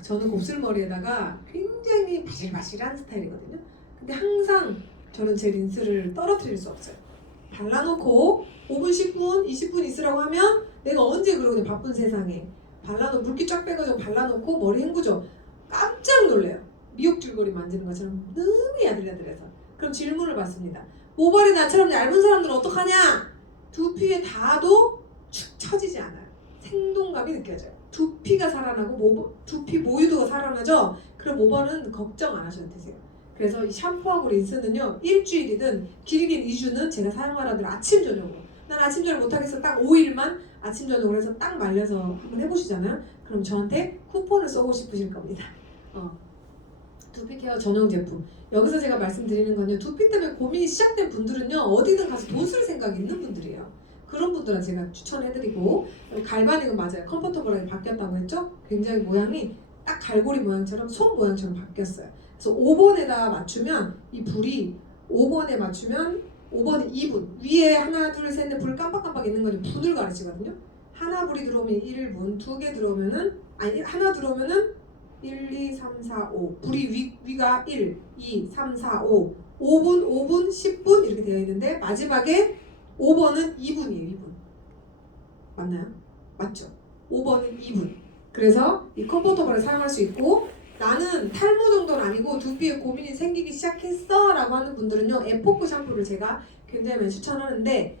저는 곱슬머리에다가 굉장히 바실바실한 스타일이거든요. 근데 항상 저는 제 린스를 떨어뜨릴 수 없어요. 발라놓고 5분, 10분, 20분 있으라고 하면 내가 언제 그러냐, 바쁜 세상에. 발라놓고 물기 쫙 빼가지고 발라놓고 머리 헹구죠. 깜짝 놀래요. 미역줄거리 만지는 것처럼 너무 야들야들해서. 그럼 질문을 받습니다. 모발이 나처럼 얇은 사람들은 어떡하냐? 두피에 닿아도 축 처지지 않아요. 생동감이 느껴져요. 두피가 살아나고 두피 모유도가 살아나죠? 그럼 모발은 걱정 안 하셔도 되세요. 그래서 이 샴푸하고 린스는요, 일주일이든 길게는 2주는 제가 사용하라는 아침 저녁으로. 난 아침 저녁 못하겠어. 딱 5일만 아침 저녁으로 해서 딱 말려서 한번 해보시잖아요. 그럼 저한테 쿠폰을 써고 싶으실 겁니다. 두피 케어 전용 제품. 여기서 제가 말씀드리는 건요, 두피 때문에 고민이 시작된 분들은요, 어디든 가서 돈 쓸 생각이 있는 분들이에요. 그런 분들은 제가 추천해드리고, 갈바닉은 맞아요. 컴포터블하게 바뀌었다고 했죠? 굉장히 모양이 딱 갈고리 모양처럼 손 모양처럼 바뀌었어요. 그래서 5번에다 맞추면 이 불이 5번에 맞추면 5번이 2분, 위에 하나 둘 셋 넷 불 깜빡깜빡 있는 건 분을 가르치거든요. 하나 불이 들어오면 1분, 두 개 들어오면은 하나 들어오면은 1, 2, 3, 4, 5 불이 위가 1, 2, 3, 4, 5 5분, 5분, 10분 이렇게 되어 있는데 마지막에 5번은 2분이에요. 2분 맞나요? 맞죠? 5번은 2분. 그래서 이 컴포터블을 사용할 수 있고, 나는 탈모 정도는 아니고 두피에 고민이 생기기 시작했어 라고 하는 분들은요, 에포크 샴푸를 제가 굉장히 많이 추천하는데,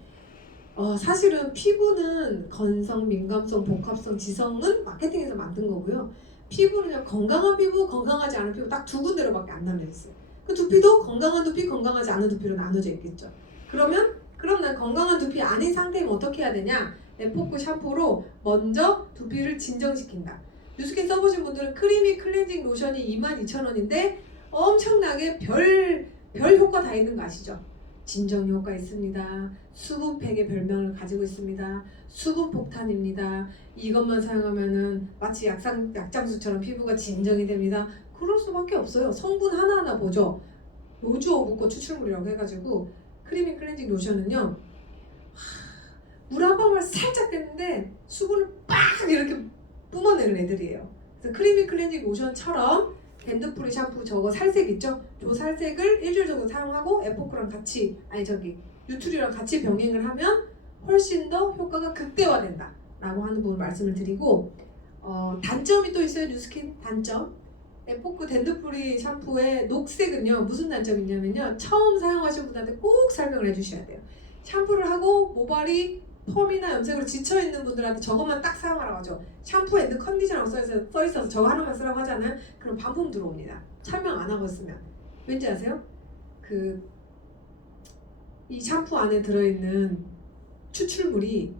사실은 피부는 건성, 민감성, 복합성, 지성은 마케팅에서 만든 거고요. 피부는요, 건강한 피부, 건강하지 않은 피부 딱 두 군데로밖에 안 나눠져 있어요. 그 두피도 건강한 두피, 건강하지 않은 두피로 나눠져 있겠죠. 그럼 난 건강한 두피 아닌 상태면 어떻게 해야 되냐? 에포크 샴푸로 먼저 두피를 진정시킨다. 뉴스킨 써보신 분들은 크리미 클렌징 로션이 22,000원인데 엄청나게 별 효과 다 있는 거 아시죠? 진정 효과 있습니다. 수분팩의 별명을 가지고 있습니다. 수분 폭탄입니다. 이것만 사용하면은 마치 약장수처럼 피부가 진정이 됩니다. 그럴 수밖에 없어요. 성분 하나하나 보죠. 노즈워 묶고 추출물이라고 해가지고, 크리미 클렌징 로션은요, 물 한 방울 살짝 뺐는데 수분을 빡 이렇게 뿜어내는 애들이에요. 그래서 크리미 클렌징 로션처럼 밴드프리 샴푸 저거 살색 있죠? 저 살색을 일주일 정도 사용하고 에포크랑 같이, 뉴트리랑 같이 병행을 하면 훨씬 더 효과가 극대화된다 라고 하는 부분 말씀을 드리고, 단점이 또 있어요. 뉴스킨 단점. 에포크 밴드프리 샴푸의 녹색은요, 무슨 단점이 있냐면요, 처음 사용하신 분한테 꼭 설명을 해주셔야 돼요. 샴푸를 하고 모발이 펌이나 염색으로 지쳐있는 분들한테 저것만 딱 사용하라고 하죠. 샴푸 앤드 컨디셔너라고 써있어서 저거 하나만 쓰라고 하잖아요. 그럼 반품 들어옵니다. 설명 안 하고 쓰면. 왠지 아세요? 이 샴푸 안에 들어있는 추출물이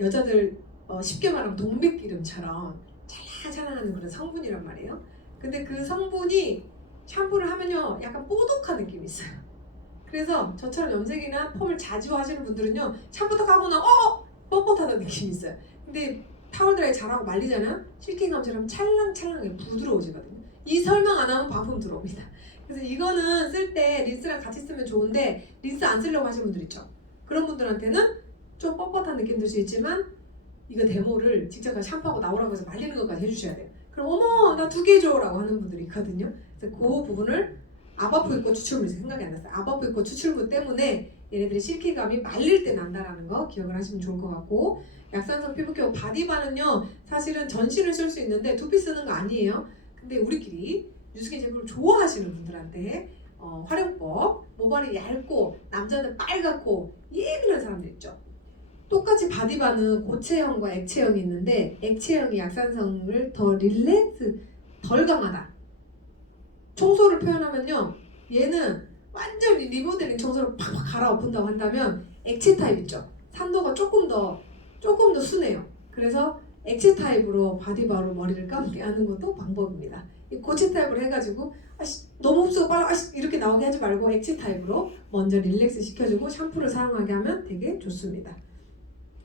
여자들 쉽게 말하면 동백기름처럼 찰랑찰랑하는 그런 성분이란 말이에요. 근데 그 성분이 샴푸를 하면요, 약간 뽀독한 느낌이 있어요. 그래서 저처럼 염색이나 펌을 자주 하시는 분들은요, 샴푸 딱 하고 나면 뻣뻣하다는 느낌이 있어요. 근데 타월 드라이 잘하고 말리잖아요. 실킹감처럼 찰랑찰랑하게 부드러워지거든요. 이 설명 안 하면 반품 들어옵니다. 그래서 이거는 쓸 때 린스랑 같이 쓰면 좋은데, 린스 안 쓰려고 하시는 분들 있죠. 그런 분들한테는 좀 뻣뻣한 느낌 들 수 있지만, 이거 데모를 직접 샴푸하고 나오라고 해서 말리는 것까지 해주셔야 돼요. 그럼 어머 나 2개 줘 라고 하는 분들이 있거든요. 그래서 그 부분을 아바프 입고 추출물, 생각이 안 났어요. 아바프 입고 추출물 때문에 얘네들이 실키감이 말릴 때 난다라는 거 기억을 하시면 좋을 것 같고, 약산성 피부케어 바디바는요, 사실은 전신을 쓸 수 있는데 두피 쓰는 거 아니에요. 근데 우리끼리 뉴스킨 제품을 좋아하시는 분들한테 활용법, 모발이 얇고 남자는 빨갛고 예민한 사람들 있죠. 똑같이 바디바는 고체형과 액체형이 있는데, 액체형이 약산성을 더 릴렉스, 덜 강하다. 청소를 표현하면요, 얘는 완전히 리모델링 청소를 팍팍 갈아엎은다고 한다면, 액체 타입 있죠. 산도가 조금 더 순해요. 그래서 액체 타입으로 바디바로 머리를 감게 하는 것도 방법입니다. 이 고체 타입으로 해가지고 너무 흡수가 빨라 이렇게 나오게 하지 말고 액체 타입으로 먼저 릴렉스 시켜주고 샴푸를 사용하게 하면 되게 좋습니다.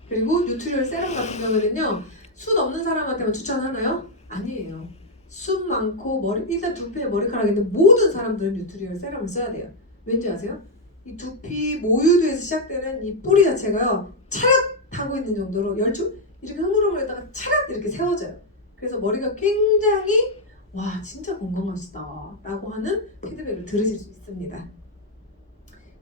그리고 뉴트리얼 세럼 같은 경우는요, 숱 없는 사람한테만 추천하나요? 아니에요. 숱 많고 일단 두피에 머리카락인데 모든 사람들은 뉴트리얼 세럼을 써야 돼요. 왠지 아세요? 이 두피 모유두에서 시작되는 이 뿌리 자체가요, 차렷 하고 있는 정도로 이렇게 흐물흐물에다가 차렷 이렇게 세워져요. 그래서 머리가 굉장히 와 진짜 건강하시다 라고 하는 피드백을 들으실 수 있습니다.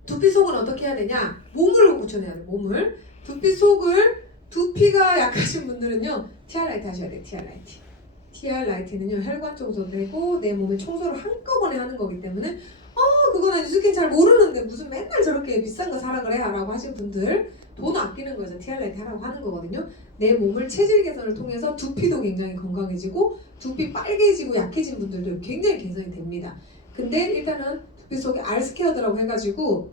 두피 속은 어떻게 해야 되냐? 몸을 고쳐내야 돼. 몸을. 두피 속을 두피가 약하신 분들은요 TR 라이트 하셔야 돼요. TR 라이트는요 혈관 청소도 되고 내 몸의 청소를 한꺼번에 하는 거기 때문에 그거는 뉴스킨 잘 모르는데 무슨 맨날 저렇게 비싼 거 사라 그래 라고 하신 분들 돈 아끼는 거죠. TR 라이트 하라고 하는 거거든요. 내 몸을 체질 개선을 통해서 두피도 굉장히 건강해지고 두피 빨개지고 약해진 분들도 굉장히 개선이 됩니다. 근데 일단은 두피 속에 알스케어드라고 해가지고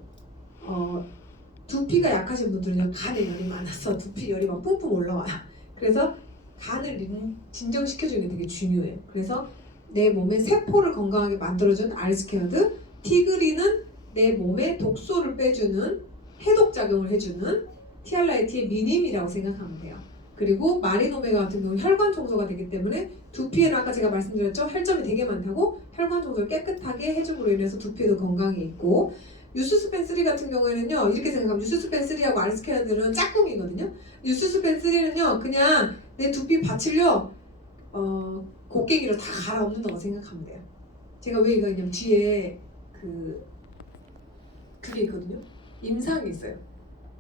두피가 약하신 분들은요 간에 열이 많아서 두피 열이 막 뿜뿜 올라와요. 그래서 간을 진정시켜주는 게 되게 중요해요. 그래서 내 몸의 세포를 건강하게 만들어준 알스케어드, 티그린은 내 몸에 독소를 빼주는 해독 작용을 해주는 티알라이트의 미님이라고 생각하면 돼요. 그리고 마리노메가 같은 경우는 혈관 청소가 되기 때문에 두피에는 아까 제가 말씀드렸죠 혈점이 되게 많다고 혈관 청소를 깨끗하게 해줌으로 인해서 두피도 건강해 있고 유스스펜 3 같은 경우에는요 이렇게 생각하면 유스스펜 3하고 알스케어들은 짝꿍이거든요. 유스스펜 3는요 그냥 내 두피 받칠려 곡괭이로 다 갈아엎는다고 생각하면 돼요. 제가 왜 이거 있냐면 뒤에 그게 있거든요. 임상이 있어요.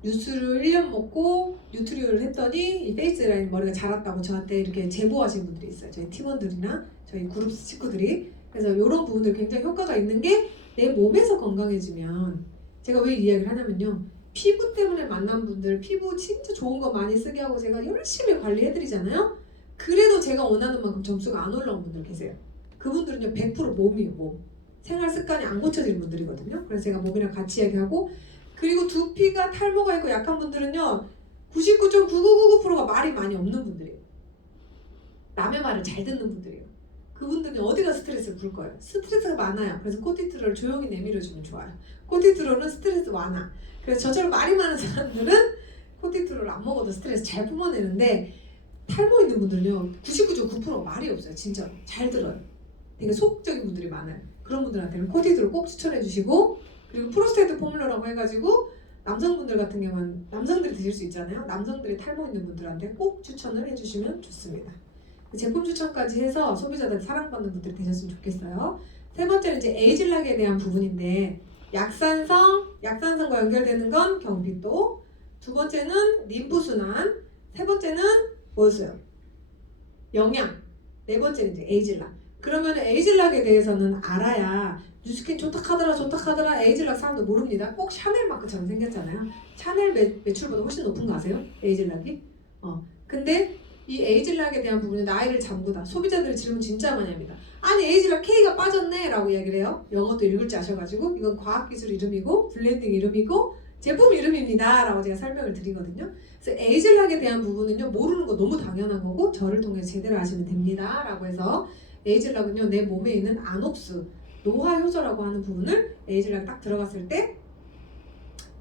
뉴스를 1년 먹고 뉴트리올을 했더니 이 페이스 라인 머리가 자랐다고 저한테 이렇게 제보하신 분들이 있어요. 저희 팀원들이나 저희 그룹 식구들이. 그래서 이런 부분들 굉장히 효과가 있는 게 내 몸에서 건강해지면 제가 왜 이 이야기를 하냐면요. 피부 때문에 만난 분들 피부 진짜 좋은 거 많이 쓰게 하고 제가 열심히 관리해드리잖아요. 그래도 제가 원하는 만큼 점수가 안 올라온 분들 계세요. 그분들은요 100% 몸이에요. 몸. 생활 습관이 안 고쳐지는 분들이거든요. 그래서 제가 몸이랑 같이 이야기하고 그리고 두피가 탈모가 있고 약한 분들은요 99.9999%가 말이 많이 없는 분들이에요. 남의 말을 잘 듣는 분들이에요. 그분들은 어디가 스트레스를 풀 거예요? 스트레스가 많아요. 그래서 코티트롤을 조용히 내밀어주면 좋아요. 코티트롤은 스트레스 완화. 그래서 저처럼 말이 많은 사람들은 코티트롤을 안 먹어도 스트레스 잘 뿜어내는데 탈모 있는 분들은요 99.9%가 말이 없어요. 진짜로 잘 들어요. 되게 소극적인 분들이 많아요. 그런 분들한테는 코티트롤 꼭 추천해 주시고 그리고 프로스테이트 포뮬러라고 해가지고 남성분들 같은 경우는 남성들이 드실 수 있잖아요. 남성들이 탈모 있는 분들한테 꼭 추천을 해주시면 좋습니다. 제품 추천까지 해서 소비자들 사랑받는 분들이 되셨으면 좋겠어요. 세 번째는 이제 에이즐락에 대한 부분인데 약산성과 연결되는 건 경피도, 두 번째는 림프순환, 세 번째는 뭐였어요? 영양, 네 번째는 이제 에이즐락. 그러면 에이즐락에 대해서는 알아야 뉴스킨 좋다 하더라 에이즐락 사람도 모릅니다. 꼭 샤넬 마크처럼 생겼잖아요. 샤넬 매출보다 훨씬 높은 거 아세요? 에이즐락이? 근데 이 에이즐락에 대한 부분은 나이를 잠그다. 소비자들이 질문 진짜 많이 합니다. 아니 에이즐락 K가 빠졌네 라고 이야기를 해요. 영어도 읽을 줄 아셔가지고 이건 과학기술 이름이고 블렌딩 이름이고 제품 이름입니다 라고 제가 설명을 드리거든요. 그래서 에이즐락에 대한 부분은요 모르는 거 너무 당연한 거고 저를 통해 제대로 아시면 됩니다 라고 해서 에이즐락은요 내 몸에 있는 아녹스 노화 효소라고 하는 부분을 에이즐락 딱 들어갔을 때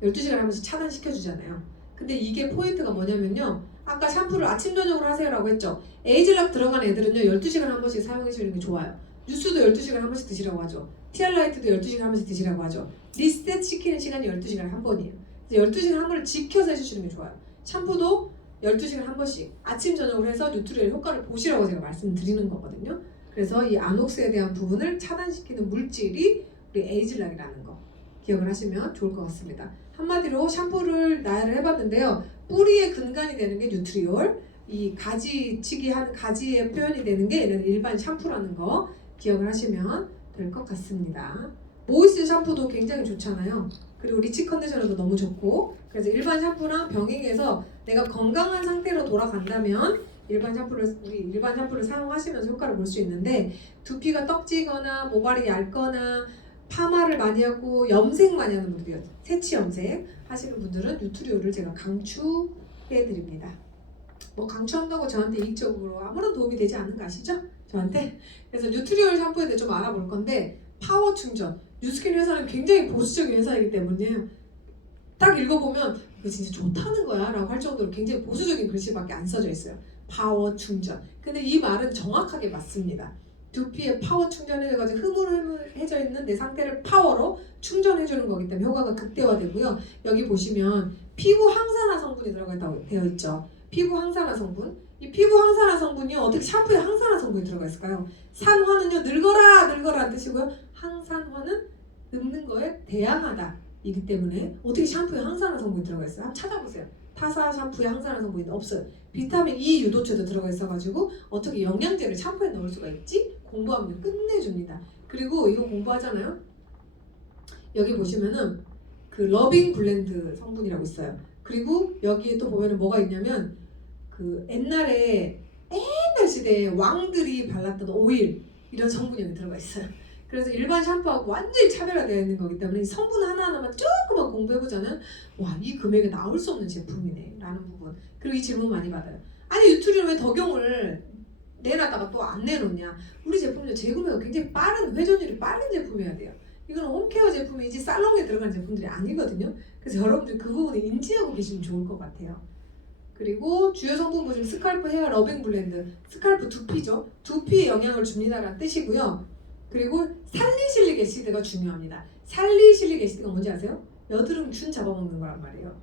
12시간에 한 번씩 차단시켜주잖아요. 근데 이게 포인트가 뭐냐면요 아까 샴푸를 아침 저녁으로 하세요라고 했죠. 에이즐락 들어간 애들은요 12시간에 한 번씩 사용해 주는 게 좋아요. 뉴스도 12시간에 한 번씩 드시라고 하죠. TR라이트도 12시간에 한 번씩 드시라고 하죠. 리셋 시키는 시간이 12시간에 한 번이에요. 그래서 12시간에 한 번을 지켜서 해주시는 게 좋아요. 샴푸도 12시간에 한 번씩 아침 저녁으로 해서 뉴트리엘 효과를 보시라고 제가 말씀드리는 거거든요. 그래서 이 아녹스에 대한 부분을 차단시키는 물질이 우리 에이즐락이라는 거 기억을 하시면 좋을 것 같습니다. 한마디로 샴푸를 나열을 해봤는데요. 뿌리의 근간이 되는 게 뉴트리올, 이 가지치기 하는 가지의 표현이 되는 게 일반 샴푸라는 거 기억을 하시면 될 것 같습니다. 모이스 샴푸도 굉장히 좋잖아요. 그리고 리치 컨디셔너도 너무 좋고 그래서 일반 샴푸랑 병행해서 내가 건강한 상태로 돌아간다면 일반 샴푸를 사용하시면서 효과를 볼 수 있는데 두피가 떡지거나 모발이 얇거나 파마를 많이 하고 염색 많이 하는 분들이요. 새치 염색 하시는 분들은 뉴트리올을 제가 강추해드립니다. 뭐 강추한다고 저한테 이익적으로 아무런 도움이 되지 않는 거 아시죠? 저한테? 그래서 뉴트리올 샴푸에 대해 좀 알아볼 건데 파워 충전. 뉴스킨 회사는 굉장히 보수적인 회사이기 때문에 딱 읽어보면 이거 진짜 좋다는 거야 라고 할 정도로 굉장히 보수적인 글씨밖에 안 써져 있어요. 파워 충전. 근데 이 말은 정확하게 맞습니다. 두피에 파워 충전해가지고 흐물흐물해져 있는 내 상태를 파워로 충전해주는 거기 때문에 효과가 극대화되고요. 여기 보시면 피부 항산화 성분이 들어가 있다고 되어 있죠. 피부 항산화 성분. 이 피부 항산화 성분이 어떻게 샴푸에 항산화 성분이 들어가 있을까요? 산화는요 늙어라 뜻이고요. 항산화는 늙는 거에 대항하다 이기 때문에 어떻게 샴푸에 항산화 성분이 들어가 있어요? 한번 찾아보세요. 타사 샴푸에 항산화 성분이 없어요. 비타민 E 유도초도 들어가 있어가지고 어떻게 영양제를 샴푸에 넣을 수가 있지? 공부하면 끝내줍니다. 그리고 이거 공부하잖아요. 여기 보시면은 그 러빙 블렌드 성분이라고 있어요. 그리고 여기에 또 보면은 뭐가 있냐면 그 옛날 시대에 왕들이 발랐던 오일 이런 성분이 여기 들어가 있어요. 그래서 일반 샴푸하고 완전히 차별화되어 있는 거기 때문에 이 성분 하나하나만 조금만 공부해보자면 와, 이 금액에 나올 수 없는 제품이네 라는 부분. 그리고 이 질문 많이 받아요. 아니 뉴트리는 왜 덕용을 내놨다가 또 안 내놓냐. 우리 제품은요 재구매가 굉장히 빠른, 회전율이 빠른 제품이어야 돼요. 이거는 홈케어 제품이지 살롱에 들어간 제품들이 아니거든요. 그래서 여러분들 그 부분을 인지하고 계시면 좋을 것 같아요. 그리고 주요 성분 보시면 스칼프 헤어 러빙 블렌드, 스칼프 두피죠. 두피에 영향을 줍니다라는 뜻이고요. 그리고 살리실릭 애시드가 중요합니다. 살리실릭 애시드가 뭔지 아세요? 여드름균 잡아먹는 거란 말이에요.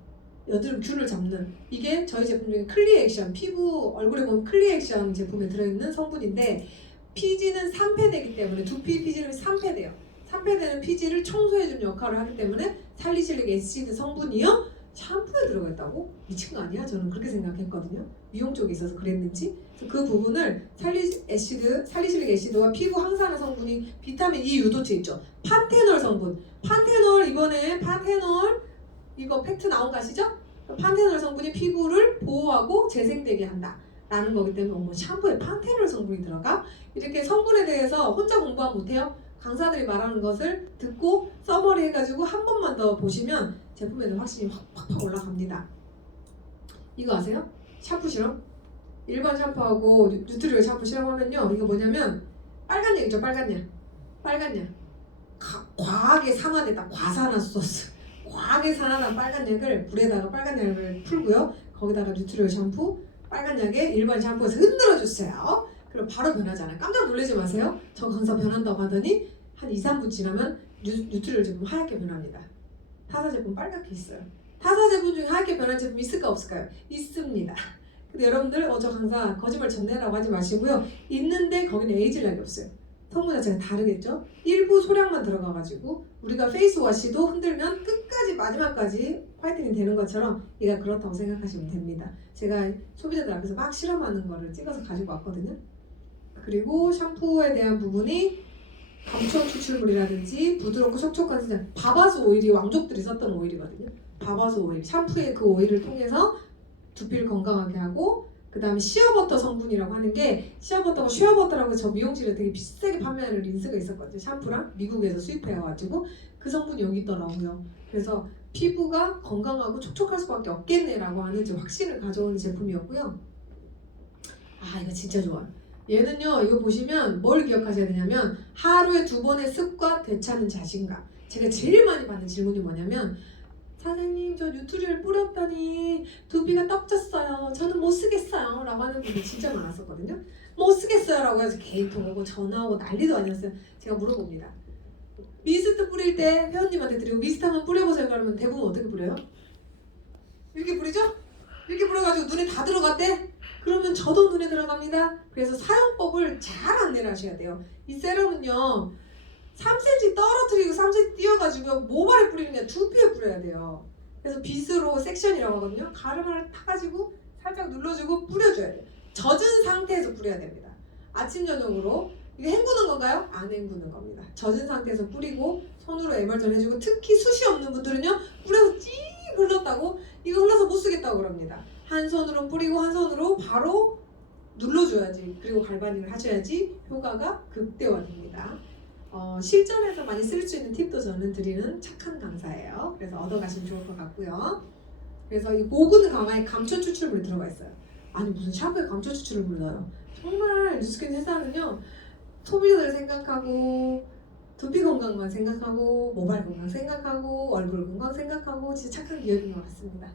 여드름균을 잡는, 이게 저희 제품 중에 클리액션, 피부 얼굴에 보면 클리액션 제품에 들어있는 성분인데 피지는 산패되기 때문에 두피 피지는 산패돼요. 산패되는 피지를 청소해주는 역할을 하기 때문에 살리실릭 애시드 성분이요? 샴푸에 들어가 있다고? 미친 거 아니야? 저는 그렇게 생각했거든요. 미용 쪽에 있어서 그랬는지. 그래서 그 부분을 살리실릭 애시드와 피부 항산화 성분이 비타민 E 유도체 있죠. 판테놀 성분. 판테놀 이번에 판테놀 이거 팩트 나온 거 아시죠? 판테놀 성분이 피부를 보호하고 재생되게 한다. 라는 거기 때문에 어머 샴푸에 판테놀 성분이 들어가? 이렇게 성분에 대해서 혼자 공부하면 못해요. 강사들이 말하는 것을 듣고 서머리 해가지고 한 번만 더 보시면 제품에는 확실히 확 올라갑니다. 이거 아세요? 샴푸 실험? 일반 샴푸하고 뉴트리얼 샴푸 실험하면요 이거 뭐냐면 빨간 약이죠. 빨간 약 과하게 산화됐다. 과산화소스 과하게 산화한 빨간 약을 불에다가 빨간 약을 풀고요. 거기다가 뉴트리얼 샴푸 빨간 약에 일반 샴푸에서 흔들어 주세요. 그럼 바로 변하잖아요. 깜짝 놀라지 마세요. 저 강사 변한다고 하더니 한 2, 3분 지나면 뉴트리얼 제품 하얗게 변합니다. 타사 제품 빨갛게 있어요. 타사 제품 중에 하얗게 변한 제품 있을까 없을까요? 있습니다. 근데 여러분들 저 강사 거짓말 쳤네라고 하지 마시고요. 있는데 거기는 에이즐락이 없어요. 성분 자체가 다르겠죠? 일부 소량만 들어가가지고 우리가 페이스워시도 흔들면 끝까지 마지막까지 화이트닝 되는 것처럼 얘가 그렇다고 생각하시면 됩니다. 제가 소비자들 앞에서 막 실험하는 거를 찍어서 가지고 왔거든요. 그리고 샴푸에 대한 부분이 감촉 추출물이라든지 부드럽고 촉촉한 바바스 오일이 왕족들이 썼던 오일이거든요. 바바스 오일, 샴푸의 그 오일을 통해서 두피를 건강하게 하고 그 다음에 시어버터 성분이라고 하는 게 시어버터가 쉐어버터라고 저 미용실에 되게 비싸게 판매하는 린스가 있었거든요. 샴푸랑 미국에서 수입해와가지고 그 성분이 여기 있더라고요. 그래서 피부가 건강하고 촉촉할 수밖에 없겠네라고 하는 확신을 가져오는 제품이었고요. 아 이거 진짜 좋아요. 얘는요 이거 보시면 뭘 기억하셔야 되냐면 하루에 2번의 습관 되찾는 자신감. 제가 제일 많이 받는 질문이 뭐냐면 선생님 저 뉴트리얼 뿌렸더니 두피가 떡졌어요. 저는 못 쓰겠어요 라고 하는 분들 진짜 많았었거든요. 못 쓰겠어요 라고 해서 개인톡 오고 전화 오고 난리도 아니었어요. 제가 물어봅니다. 미스트 뿌릴 때 회원님한테 드리고 미스트 한번 뿌려보세요 그러면 대부분 어떻게 뿌려요? 이렇게 뿌리죠? 이렇게 뿌려가지고 눈에 다 들어갔대? 그러면 저도 눈에 들어갑니다. 그래서 사용법을 잘 안내를 하셔야 돼요. 이 세럼은요 3cm 떨어뜨리고 3cm 띄워가지고 모발에 뿌리는 게 아니라 두피에 뿌려야 돼요. 그래서 빗으로 섹션이라고 하거든요. 가르마를 타가지고 살짝 눌러주고 뿌려줘야 돼요. 젖은 상태에서 뿌려야 됩니다. 아침 저녁으로. 이거 헹구는 건가요? 안 헹구는 겁니다. 젖은 상태에서 뿌리고 손으로 에멀전 해주고 특히 숱이 없는 분들은요 뿌려서 찌 흘렀다고 이거 흘러서 못 쓰겠다고 그럽니다. 한 손으로 뿌리고 한 손으로 바로 눌러줘야지 그리고 갈바닉을 하셔야지 효과가 극대화됩니다. 실전에서 많이 쓸 수 있는 팁도 저는 드리는 착한 강사예요. 그래서 얻어가시면 좋을 것 같고요. 그래서 이 모근 강화에 감초 추출물이 들어가 있어요. 아니 무슨 샴푸에 감초 추출물을 넣어요. 정말 뉴스킨 회사는요 소비자들 생각하고 두피 건강만 생각하고 모발 건강 생각하고 얼굴 건강 생각하고 진짜 착한 기업인 것 같습니다.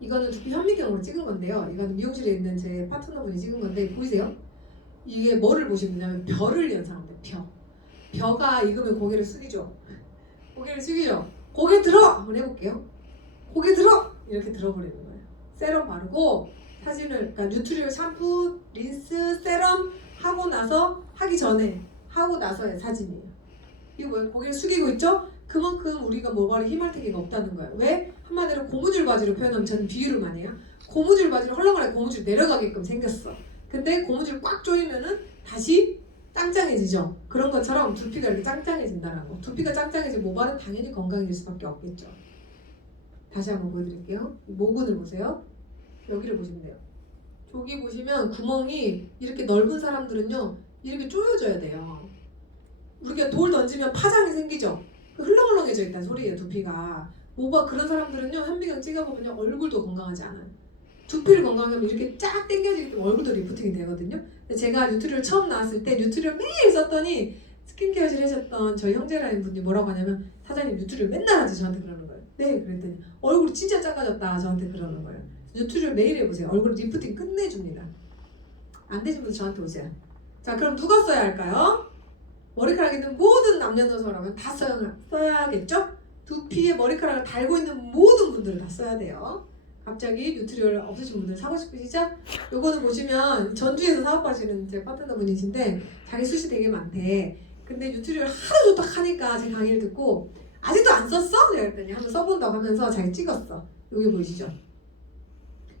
이거는 두피 현미경으로 찍은 건데요. 이거는 미용실에 있는 제 파트너분이 찍은 건데 보이세요? 이게 뭐를 보시냐면 별을 연상합니다. 벼가 익으면 고개를 숙이죠. 고개를 숙이죠. 고개 들어! 한번 해볼게요. 고개 들어! 이렇게 들어버리는 거예요. 세럼 바르고 사진을, 그러니까 뉴트리얼 샴푸, 린스, 세럼 하고 나서, 하기 전에, 하고 나서의 사진이에요. 이거 뭐예요? 고개를 숙이고 있죠? 그만큼 우리가 모발에 힘할테기가 없다는 거예요. 왜? 한마디로 고무줄 바지로 표현하면 저는 비유를 많이 해요. 고무줄 바지를 헐렁헐렁 고무줄 내려가게끔 생겼어. 근데 고무줄 꽉 조이면은 다시 짱짱해지죠. 그런 것처럼 두피가 이렇게 짱짱해진다는 거. 두피가 짱짱해지면 모발은 당연히 건강해질 수밖에 없겠죠. 다시 한번 보여드릴게요. 모근을 보세요. 여기를 보시면 돼요. 저기 보시면 구멍이 이렇게 넓은 사람들은요 이렇게 조여져야 돼요. 우리가 돌 던지면 파장이 생기죠. 흘렁흘렁해져 있다는 소리예요. 두피가. 모발 그런 사람들은요 현미경 찍어보면요 얼굴도 건강하지 않아요. 두피를 건강하게 하면 이렇게 쫙 당겨지기 때문에 얼굴도 리프팅이 되거든요. 근데 제가 뉴트리얼 처음 나왔을 때 뉴트리얼 매일 썼더니 스킨케어실 하셨던 저희 형제라는 분이 뭐라고 하냐면 사장님 뉴트리얼 맨날 하지 저한테 그러는 거예요. 네 그랬더니 얼굴이 진짜 작아졌다 저한테 그러는 거예요. 뉴트리얼 매일 해보세요. 얼굴 리프팅 끝내줍니다. 안 되신 분들 저한테 오세요. 자 그럼 누가 써야 할까요? 머리카락 있는 모든 남녀노소라면 다 써야겠죠? 두피에 머리카락을 달고 있는 모든 분들은 다 써야 돼요. 갑자기 뉴트리얼 없으신 분들 사고 싶으시죠? 요거는 보시면 전주에서 사업하시는 제 파트너분이신데 자기 숱이 되게 많대. 근데 뉴트리얼 하도 좋다 하니까 제 강의를 듣고 아직도 안 썼어? 내가 그랬더니 한번 써본다고 하면서 자기 찍었어. 여기 보이시죠?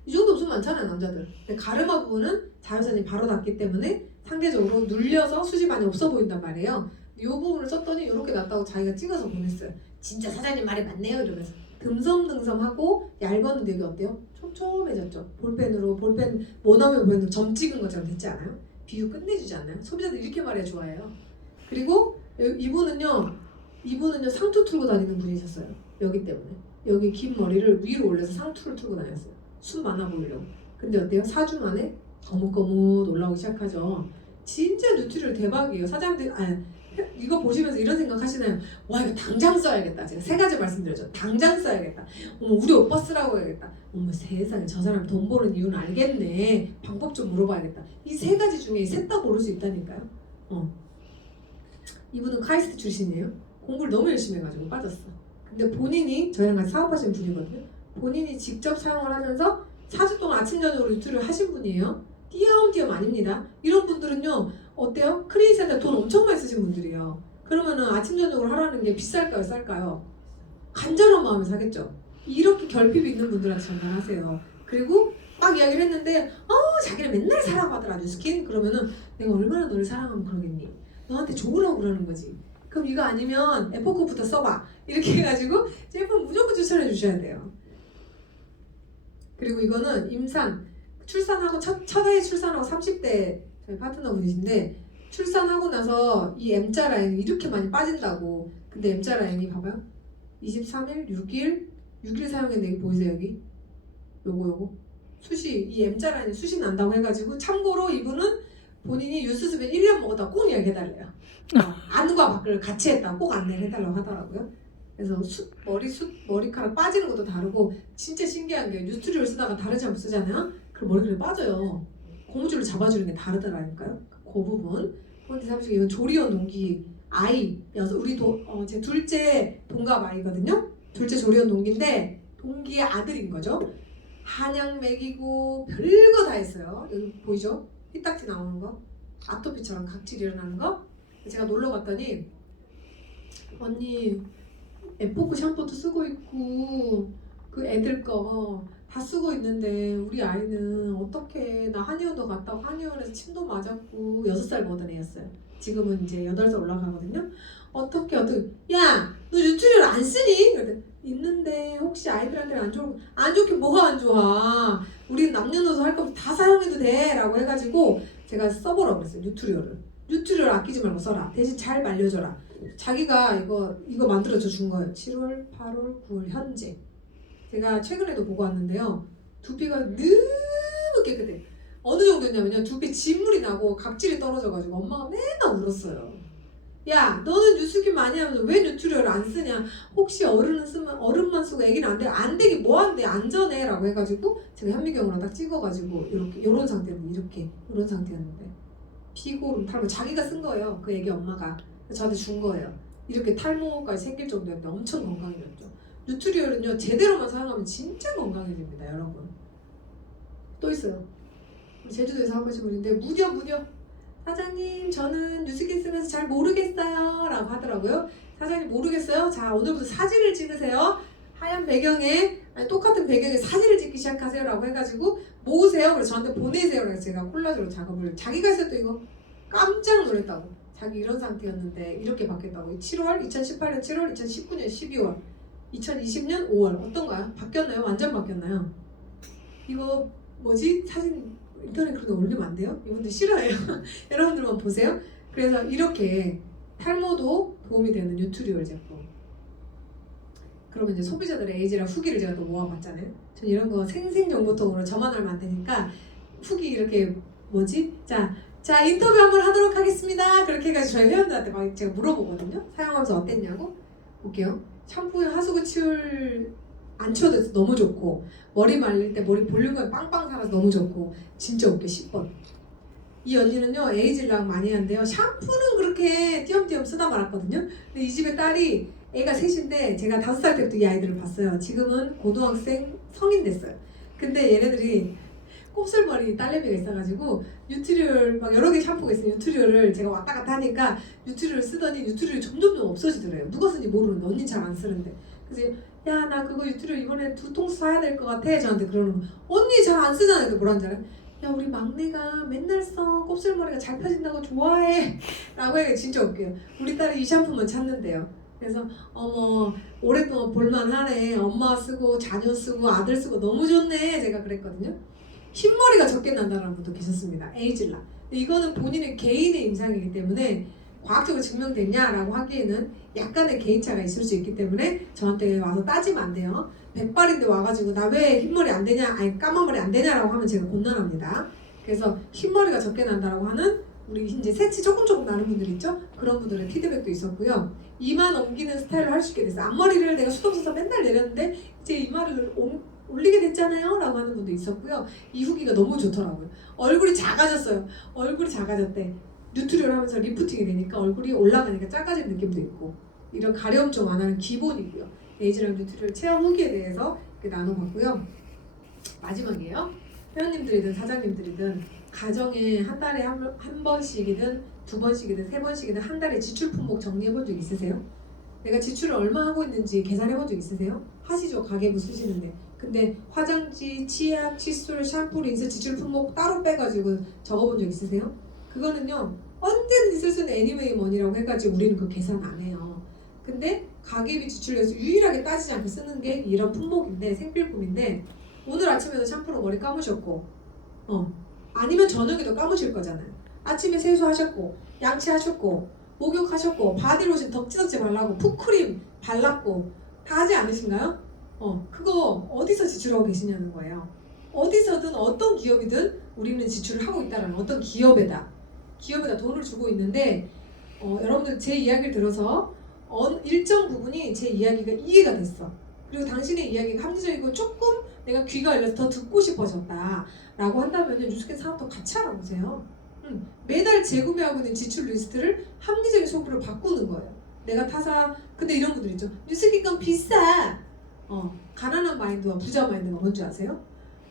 이 정도 없으면 많잖아요 남자들. 근데 가르마 부분은 자외선이 바로 닿기 때문에 상대적으로 눌려서 숱이 많이 없어 보인단 말이에요. 이 부분을 썼더니 이렇게 났다고 자기가 찍어서 보냈어요. 진짜 사장님 말이 맞네요 이러면서. 듬성듬성하고 얇았는데 여기 어때요? 촘촘해졌죠. 볼펜으로 볼펜 모나미 볼펜으로 점 찍은 것처럼 됐지 않아요? 비유 끝내주지 않아요? 소비자들 이렇게 말해야 좋아해요. 그리고 이분은요 상투 틀고 다니는 분이셨어요. 여기 때문에 여기 긴 머리를 위로 올려서 상투를 틀고 다녔어요. 숱 많아 보이려고. 근데 어때요? 4주 만에 거뭇거뭇 올라오기 시작하죠. 진짜 뉴트리얼 대박이에요. 사장님들 이거 보시면서 이런 생각 하시나요? 와 이거 당장 써야겠다. 제가 3가지 말씀드렸죠. 당장 써야겠다. 어머 우리 오빠 쓰라고 해야겠다. 어머 세상에 저 사람 돈 버는 이유는 알겠네. 방법 좀 물어봐야겠다. 이 3가지 중에 셋 다 고를 수 있다니까요. 이분은 카이스트 출신이에요. 공부를 너무 열심히 해가지고 빠졌어. 근데 본인이 저희랑 같이 사업하시는 분이거든요. 본인이 직접 사용을 하면서 4주 동안 아침 저녁으로 뉴트리얼 하신 분이에요. 띄엄띄엄 아닙니다. 이런 분들은요 어때요? 크리에이션에 돈 엄청 많이 쓰신 분들이에요. 그러면은 아침 저녁으로 하라는 게 비쌀까요 쌀까요? 간절한 마음에 사겠죠. 이렇게 결핍이 있는 분들한테 전달하세요. 그리고 막 이야기를 했는데 자기는 맨날 사라고 하더라 뉴스킨. 그러면은 내가 얼마나 너를 사랑하면 그러겠니? 너한테 좋으라고 그러는 거지. 그럼 이거 아니면 에포크부터 써봐. 이렇게 해가지고 제품 무조건 추천해 주셔야 돼요. 그리고 이거는 임산 출산하고 첫아이 출산하고 30대 저희 파트너분이신데 출산하고 나서 이 M자 라인이 이렇게 많이 빠진다고. 근데 M자 라인이 봐봐요. 23일, 6일 사용했는데 여기 보이세요 여기? 요거 숱이 이 M자 라인에 숱이 난다고 해가지고 참고로 이분은 본인이 유수습에 1년 먹었다고 꼭 이야기해달래요. 안과 밖을 같이 했다고 꼭 안내를 해달라고 하더라고요. 그래서 머리카락 빠지는 것도 다르고 진짜 신기한 게 뉴트리얼 쓰다가 다른 샴푸 쓰잖아요. 그럼 머리카락이 빠져요. 고무줄을 잡아주는 게 다르더라니까요. 그 부분. 포인트 삼식 이건 조리원 동기 아이 우리 제 둘째 동갑 아이거든요. 둘째 조리원 동기인데 동기의 아들인 거죠. 한약 먹이고 별거 다 했어요. 여기 보이죠? 삐딱지 나오는 거, 아토피처럼 각질 일어나는 거. 제가 놀러 갔더니 언니 에포크 샴푸도 쓰고 있고 그 애들 거 다 쓰고 있는데 우리 아이는 어떻게 나 한의원도 갔다고 한의원에서 침도 맞았고 6살 먹던 애였어요. 지금은 이제 8살 올라가거든요. 어떻게 야 너 뉴트리얼 안 쓰니? 그랬더니 있는데 혹시 아이들한테 안 좋긴 뭐가 안 좋아. 우리 남녀노소 할 거면 다 사용해도 돼 라고 해가지고 제가 써보라고 그랬어요. 뉴트리얼 아끼지 말고 써라. 대신 잘 말려줘라. 자기가 이거 만들어줘 준 거예요. 7월, 8월, 9월 현재. 제가 최근에도 보고 왔는데요. 두피가 너무 깨끗해. 어느 정도였냐면요. 두피 진물이 나고 각질이 떨어져가지고 엄마가 맨날 울었어요. 야 너는 뉴스킨 많이 하면서 왜 뉴트리얼 안 쓰냐. 혹시 어른만 쓰고 애기는 안 돼. 안 되게 뭐 한대 안전해 라고 해가지고 제가 현미경으로 딱 찍어가지고 이런 상태였는데 이런 상태였는데 피고름 탈모 자기가 쓴 거예요. 그 애기 엄마가 저한테 준 거예요. 이렇게 탈모까지 생길 정도였는데 엄청 건강해졌죠. 뉴트리얼은요 제대로만 사용하면 진짜 건강해집니다 여러분. 또 있어요. 우리 제주도에서 하고 계신 분인데 무려 사장님 저는 뉴스킨 쓰면서 잘 모르겠어요 라고 하더라고요. 사장님 모르겠어요? 자 오늘부터 사진을 찍으세요. 하얀 배경에 아니, 똑같은 배경에 사진을 찍기 시작하세요 라고 해가지고 모으세요. 그래서 저한테 보내세요. 그래서 제가 콜라주로 작업을 자기가 했어도 이거 깜짝 놀랐다고. 자기 이런 상태였는데 이렇게 바뀌었다고. 7월 2018년 7월 2019년 12월 2020년 5월 어떤가요? 바뀌었나요? 완전 바뀌었나요? 이거 뭐지? 사진 인터넷 그런 거 올리면 안 돼요? 이분들 싫어해요. 여러분들만 보세요. 그래서 이렇게 탈모도 도움이 되는 뉴트리얼 제품. 그러면 이제 소비자들의 에이지랑 후기를 제가 또 모아봤잖아요. 전 이런 거 생생정보통으로 저만 알면 안 되니까 후기 이렇게 뭐지? 자 인터뷰 한번 하도록 하겠습니다. 그렇게 해가지고 저희 회원들한테 막 제가 물어보거든요. 사용하면서 어땠냐고? 볼게요. 샴푸에 하수구 치울 안 치워도 돼서 너무 좋고 머리 말릴 때 머리 볼륨감이 빵빵 살아서 너무 좋고 진짜 웃겨 10번. 이 언니는요 에이질랑 많이 한대요. 샴푸는 그렇게 띄엄띄엄 쓰다 말았거든요. 근데 이 집에 딸이 애가 셋인데 제가 5살 때부터 이 아이들을 봤어요. 지금은 고등학생 성인 됐어요. 근데 얘네들이 곱슬머리 딸내미가 있어가지고 뉴트리얼 막 여러 개 샴푸가 있어요. 뉴트리얼을 제가 왔다 갔다 하니까 뉴트리얼을 쓰더니 뉴트리얼이 점점 없어지더래요. 누가 쓰는지 모르는데 언니 잘 안 쓰는데. 그래서 야 나 그거 뉴트리얼 이번에 2통 사야 될 것 같아 저한테 그러는 거. 언니 잘 안 쓰잖아요. 근데 뭐라는 줄 알아요? 야 우리 막내가 맨날 써 곱슬머리가 잘 펴진다고 좋아해 라고 해서 진짜 웃겨요. 우리 딸이 이 샴푸만 찾는데요. 그래서 어머 오랫동안 볼만하네. 엄마 쓰고 자녀 쓰고 아들 쓰고 너무 좋네 제가 그랬거든요. 흰머리가 적게 난다는 분도 계셨습니다. 에이질라. 이거는 본인의 개인의 임상이기 때문에 과학적으로 증명됐냐라고 하기에는 약간의 개인차가 있을 수 있기 때문에 저한테 와서 따지면 안 돼요. 백발인데 와가지고 나 왜 흰머리 안 되냐 아니 까만 머리 안 되냐라고 하면 제가 곤란합니다. 그래서 흰머리가 적게 난다라고 하는 우리 이제 새치 조금 나는 분들 있죠? 그런 분들의 피드백도 있었고요. 이마 넘기는 스타일을 할 수 있게 됐어요. 앞머리를 내가 수동 써서 맨날 내렸는데 이제 이마를 올리게 됐잖아요 라고 하는 분도 있었고요. 이 후기가 너무 좋더라고요. 얼굴이 작아졌어요. 얼굴이 작아졌대. 뉴트리얼 하면서 리프팅이 되니까 얼굴이 올라가니까 작아진 느낌도 있고 이런 가려움 좀 완화는 기본이고요. 에이지랑 뉴트리얼 체험 후기에 대해서 이렇게 나눠봤고요. 마지막이에요. 회원님들이든 사장님들이든 가정에 한 달에 한 번씩이든 2번씩이든 3번씩이든 한 달에 지출 품목 정리해본 적 있으세요? 내가 지출을 얼마 하고 있는지 계산해본 적 있으세요? 하시죠. 가계부 쓰시는데. 근데 화장지, 치약, 칫솔, 샴푸, 린스 지출 품목 따로 빼가지고 적어본 적 있으세요? 그거는요 언제든지 쓸 수 있는 애니메이 머니라고 해가지고 우리는 그 계산 안 해요. 근데 가계비 지출에서 유일하게 따지지 않고 쓰는 게 이런 품목인데 생필품인데 오늘 아침에도 샴푸로 머리 감으셨고 아니면 저녁에도 감으실 거잖아요. 아침에 세수하셨고 양치하셨고 목욕하셨고 바디로션 덕지덕지 발라고 풋크림 발랐고 다 하지 않으신가요? 그거 어디서 지출하고 계시냐는 거예요. 어디서든 어떤 기업이든 우리는 지출을 하고 있다는 어떤 기업에다 돈을 주고 있는데 여러분들 제 이야기를 들어서 일정 부분이 제 이야기가 이해가 됐어. 그리고 당신의 이야기가 합리적이고 조금 내가 귀가 열려서 더 듣고 싶어졌다 라고 한다면 뉴스킨 사업도 같이 알아보세요. 매달 재구매하고 있는 지출 리스트를 합리적인 소비로 바꾸는 거예요. 내가 타사 근데 이런 분들 있죠. 뉴스킨 건 비싸. 가난한 마인드와 부자 마인드가 뭔지 아세요?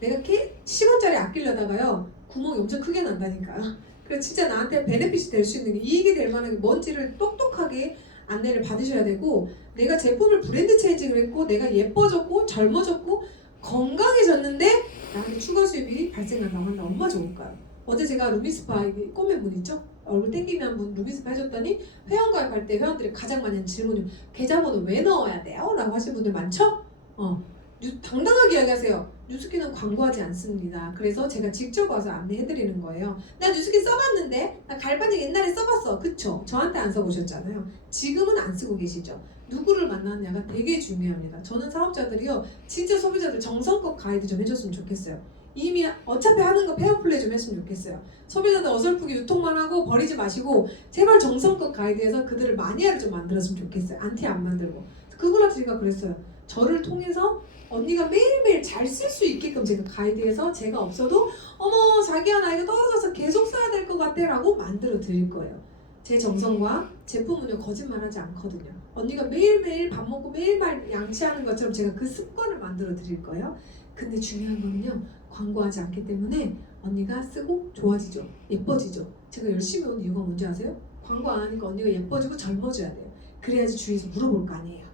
내가 10원짜리 아끼려다가요 구멍이 엄청 크게 난다니까요. 그래서 진짜 나한테 베네핏이 될 수 있는 게 이익이 될 만한 게 뭔지를 똑똑하게 안내를 받으셔야 되고 내가 제품을 브랜드 체인징을 했고 내가 예뻐졌고 젊어졌고 건강해졌는데 나한테 추가 수입이 발생한다고 한다. 얼마나 좋을까요? 어제 제가 루미스파 꼬맨 분 있죠? 얼굴 땡기면 분 루미스파 해줬더니 회원가입할 때 회원들이 가장 많이 하는 질문이 계좌번호 왜 넣어야 돼요? 라고 하시는 분들 많죠? 당당하게 이야기하세요. 뉴스킨은 광고하지 않습니다. 그래서 제가 직접 와서 안내해드리는 거예요. 나 뉴스킨 써봤는데 나 갈바닉 옛날에 써봤어. 그쵸? 저한테 안 써보셨잖아요. 지금은 안 쓰고 계시죠? 누구를 만났냐가 되게 중요합니다. 저는 사업자들이요 진짜 소비자들 정성껏 가이드 좀 해줬으면 좋겠어요. 이미 어차피 하는 거 페어플레이 좀 했으면 좋겠어요. 소비자들 어설프게 유통만 하고 버리지 마시고 제발 정성껏 가이드해서 그들을 마니아를 좀 만들었으면 좋겠어요. 안티 안 만들고. 그분한테 제가 그랬어요. 저를 통해서 언니가 매일매일 잘 쓸 수 있게끔 제가 가이드해서 제가 없어도 어머 자기야 나 이거 떨어져서 계속 써야 될 것 같아 라고 만들어 드릴 거예요. 제 정성과 제품은요 거짓말하지 않거든요. 언니가 매일매일 밥 먹고 매일매일 양치하는 것처럼 제가 그 습관을 만들어 드릴 거예요. 근데 중요한 거는요 광고하지 않기 때문에 언니가 쓰고 좋아지죠. 예뻐지죠. 제가 열심히 온 이유가 뭔지 아세요? 광고 안 하니까 언니가 예뻐지고 젊어져야 돼요. 그래야지 주위에서 물어볼 거 아니에요.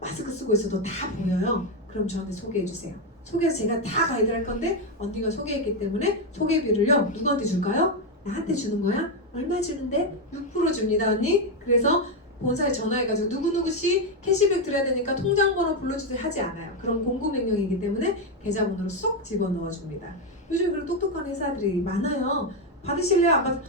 마스크 쓰고 있어도 다 보여요. 그럼 저한테 소개해 주세요. 소개해서 제가 다 가이드 할 건데 언니가 소개했기 때문에 소개비를요 누구한테 줄까요? 나한테 주는 거야? 얼마 주는데? 6% 줍니다 언니. 그래서 본사에 전화해가지고 누구누구씨 캐시백 드려야 되니까 통장번호 불러주세요 하지 않아요. 그럼 공구명령이기 때문에 계좌번호로 쏙 집어넣어줍니다. 요즘 그런 똑똑한 회사들이 많아요. 받으실래요? 안 받...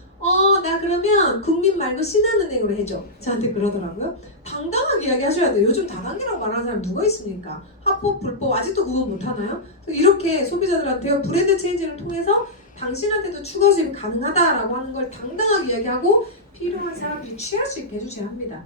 나 그러면 국민 말고 신한은행으로 해줘. 저한테 그러더라고요. 당당하게 이야기하셔야 돼요. 요즘 다단계라고 말하는 사람 누가 있습니까? 합법, 불법 아직도 구분 못하나요? 이렇게 소비자들한테 브랜드 체인지를 통해서 당신한테도 추가 수입이 가능하다라고 하는 걸 당당하게 이야기하고 필요한 사람들이 취할 수 있게 해주셔야 합니다.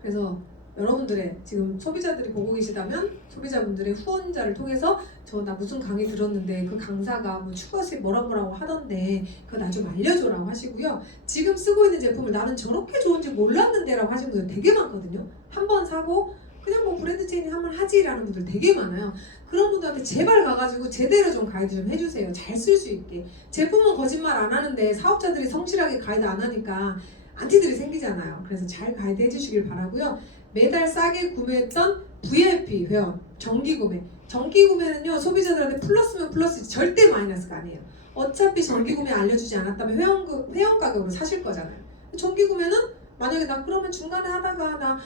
그래서 여러분들의 지금 소비자들이 보고 계시다면 소비자분들의 후원자를 통해서 저 나 무슨 강의 들었는데 그 강사가 뭐 추가 수입 뭐라고 하던데 그거 나 좀 알려줘라고 하시고요. 지금 쓰고 있는 제품을 나는 저렇게 좋은지 몰랐는데 라고 하시는 분들 되게 많거든요. 한 번 사고 그냥 뭐 브랜드 체인지 한번 하지라는 분들 되게 많아요. 그런 분들한테 제발 가가지고 제대로 좀 가이드 좀 해주세요. 잘 쓸 수 있게. 제품은 거짓말 안 하는데 사업자들이 성실하게 가이드 안 하니까 안티들이 생기잖아요. 그래서 잘 가이드 해주시길 바라고요. 매달 싸게 구매했던 VIP 회원 정기 구매. 정기 구매는요 소비자들한테 플러스면 플러스지 절대 마이너스가 아니에요. 어차피 정기 구매 알려주지 않았다면 회원 가격으로 사실 거잖아요. 정기 구매는 만약에 나 그러면 중간에 하다가 나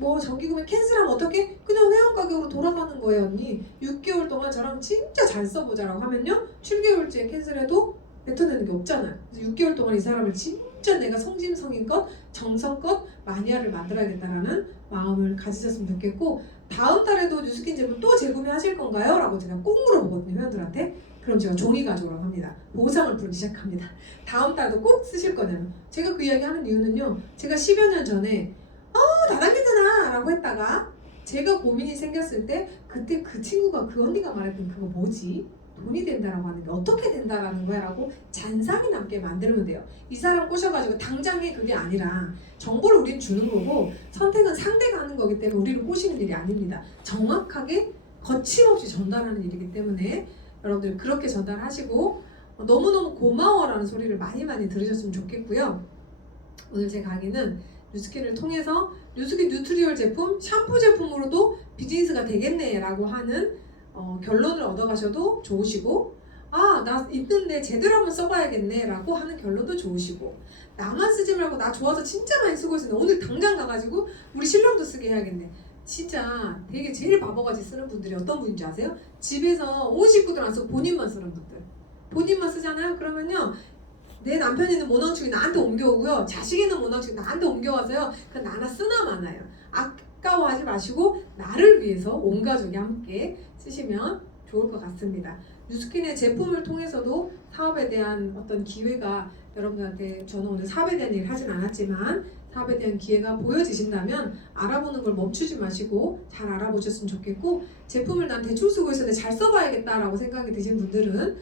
뭐 정기구매 캔슬하면 어떻게? 그냥 회원 가격으로 돌아가는 거예요 언니. 6개월 동안 저랑 진짜 잘 써보자라고 하면요 7개월째 캔슬해도 뱉어내는 게 없잖아요. 그래서 6개월 동안 이 사람을 진짜 내가 성심성의껏 정성껏 마니아를 만들어야겠다라는 마음을 가지셨으면 좋겠고 다음 달에도 뉴스킨 제품 또 재구매하실 건가요? 라고 제가 꼭 물어보거든요 회원들한테. 그럼 제가 종이 가져오라고 합니다. 보상을 부르기 시작합니다. 다음 달도 꼭 쓰실 거냐면 제가 그 이야기 하는 이유는요 제가 10여 년 전에 다단계잖아 라고 했다가 제가 고민이 생겼을 때 그때 그 친구가 그 언니가 말했던 그거 뭐지? 돈이 된다라고 하는 게 어떻게 된다라는 거야 라고 잔상이 남게 만들면 돼요. 이 사람 꼬셔가지고 당장에 그게 아니라 정보를 우린 주는 거고 선택은 상대가 하는 거기 때문에 우리를 꼬시는 일이 아닙니다. 정확하게 거침없이 전달하는 일이기 때문에 여러분들 그렇게 전달하시고 너무너무 고마워라는 소리를 많이 들으셨으면 좋겠고요. 오늘 제 강의는 뉴스킨을 통해서 뉴스킨 뉴트리얼 제품, 샴푸 제품으로도 비즈니스가 되겠네 라고 하는 결론을 얻어가셔도 좋으시고 나 있는데 제대로 한번 써봐야겠네 라고 하는 결론도 좋으시고 나만 쓰지 말고 나 좋아서 진짜 많이 쓰고 있었는데 오늘 당장 가가지고 우리 신랑도 쓰게 해야겠네. 진짜 되게 제일 바보같이 쓰는 분들이 어떤 분인지 아세요? 집에서 온 식구들 안 쓰고 본인만 쓰는 분들. 본인만 쓰잖아요. 그러면요 내 남편이 있는 모낭축이 나한테 옮겨오고요. 자식이 있는 모낭축이 나한테 옮겨와서요. 그 나나 쓰나 마나요. 아까워하지 마시고 나를 위해서 온 가족이 함께 쓰시면 좋을 것 같습니다. 뉴스킨의 제품을 통해서도 사업에 대한 어떤 기회가 여러분들한테 저는 오늘 사업에 대한 얘기를 하진 않았지만 사업에 대한 기회가 보여지신다면 알아보는 걸 멈추지 마시고 잘 알아보셨으면 좋겠고 제품을 난 대충 쓰고 있었는데 잘 써봐야겠다라고 생각이 드신 분들은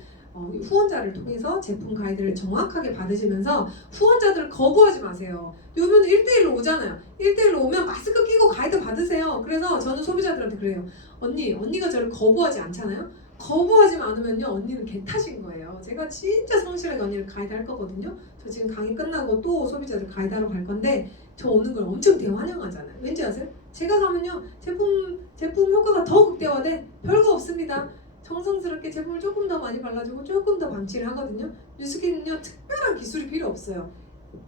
후원자를 통해서 제품 가이드를 정확하게 받으시면서 후원자들을 거부하지 마세요. 요면 1대1로 오잖아요. 1대1로 오면 마스크 끼고 가이드 받으세요. 그래서 저는 소비자들한테 그래요. 언니가 저를 거부하지 않잖아요. 거부하지 않으면요 언니는 개 탓인 거예요. 제가 진짜 성실하게 언니를 가이드 할 거거든요. 저 지금 강의 끝나고 또 소비자들 가이드하러 갈 건데 저 오는 걸 엄청 대환영하잖아요. 왠지 아세요? 제가 가면요 제품 효과가 더 극대화돼. 별거 없습니다. 정성스럽게 제품을 조금 더 많이 발라주고 조금 더 방치를 하거든요. 뉴스킨은요 특별한 기술이 필요 없어요.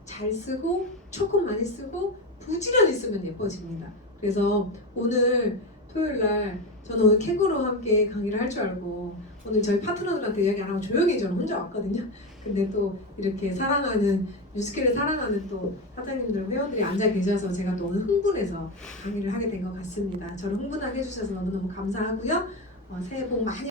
잘 쓰고 조금 많이 쓰고 부지런히 쓰면 예뻐집니다. 그래서 오늘 토요일날 저는 오늘 캥거루와 함께 강의를 할 줄 알고 오늘 저희 파트너들한테 이야기 안 하고 조용히 저는 혼자 왔거든요. 근데 또 이렇게 사랑하는 뉴스킨을 사랑하는 또 사장님들 회원들이 앉아 계셔서 제가 또 오늘 흥분해서 강의를 하게 된 것 같습니다. 저를 흥분하게 해주셔서 너무너무 감사하고요. 새해 복 많이